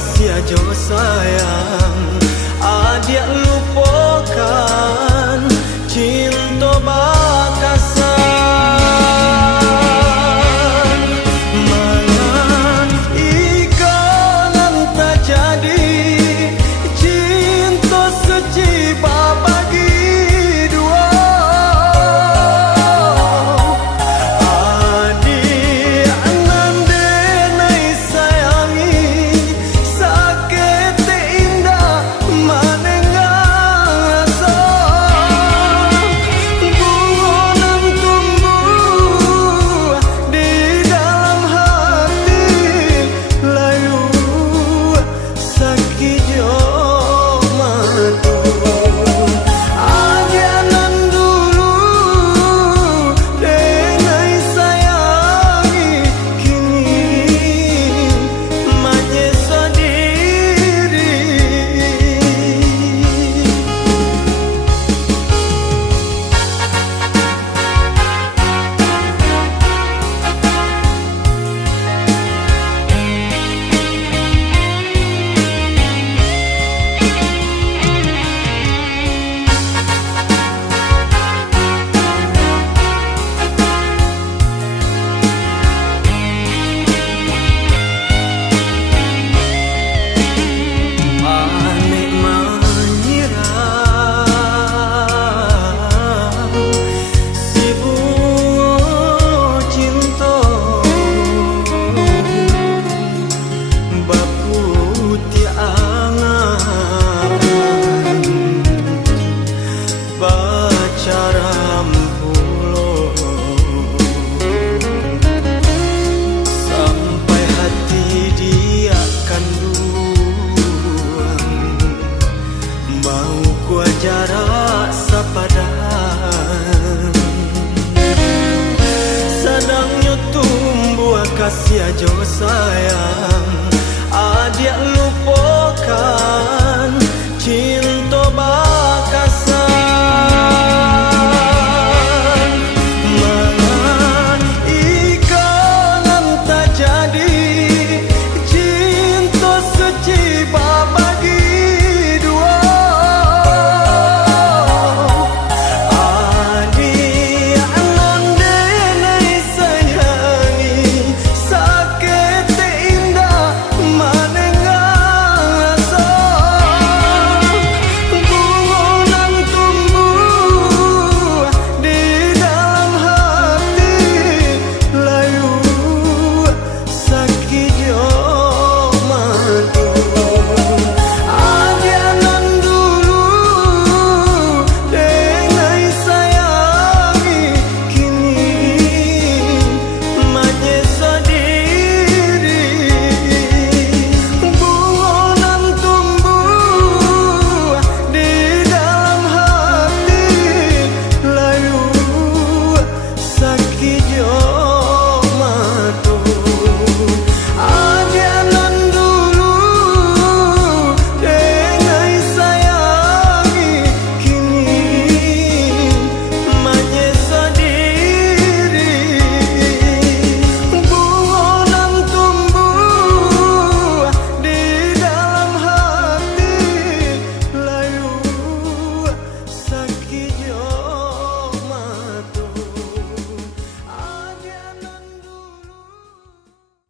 kasih aja sayang, adik lupakan cinta bakasan. Mana ikanan tak jadi cinta suci bagi dua. Adik nandenai sayangi sakit indah manengang rasa. Bulan tumbuh di dalam hati layu sakit jo matu. Adianan dulu denai sayangi kini menyesal diri. Anik menyiram si bunga cinta baputi angan bacaram pulo sampai hati dia kandung. Mau ku jarak sapadang sadangnya tumbuh kasih aja sayang, adik lupakan cinta